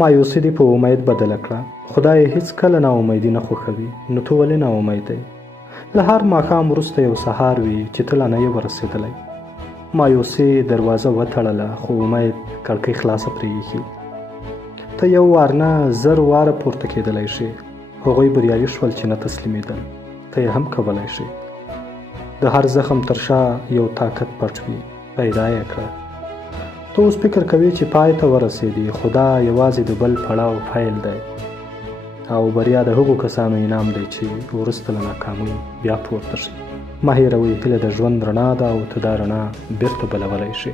مایوسي دې په امید بدله کړه. خدای هیڅکله ناامیدي نه خوښوي. نو ته ولې ناامید یې؟ له هر ماښام وروسته یو سهار وي چې ته لا نه یې ورسېدلی. مایوسي دروازه وتړله خو امید کړکۍ خلاصه پرېښي. ته یو وار نه 1000 واره پورته کېدلی شي. هغوی بریالي شول چې نه تسلیمېدل. ته یې هم کولی شي. د هر زخم تر شا یو طاقت پټ وي. پیدا یې کړه. ته اوس فکر کوې چې پای ته ورسېدې، خو دا یوازې د بل پړاو پیل دی. او بریا د هغو کسانو انعام دی چې وروسته له ناکامۍ بیا پورته شي. مه هېروئ، هیله د ژوند رڼا ده او ته دا رڼا بېرته بلولی شي.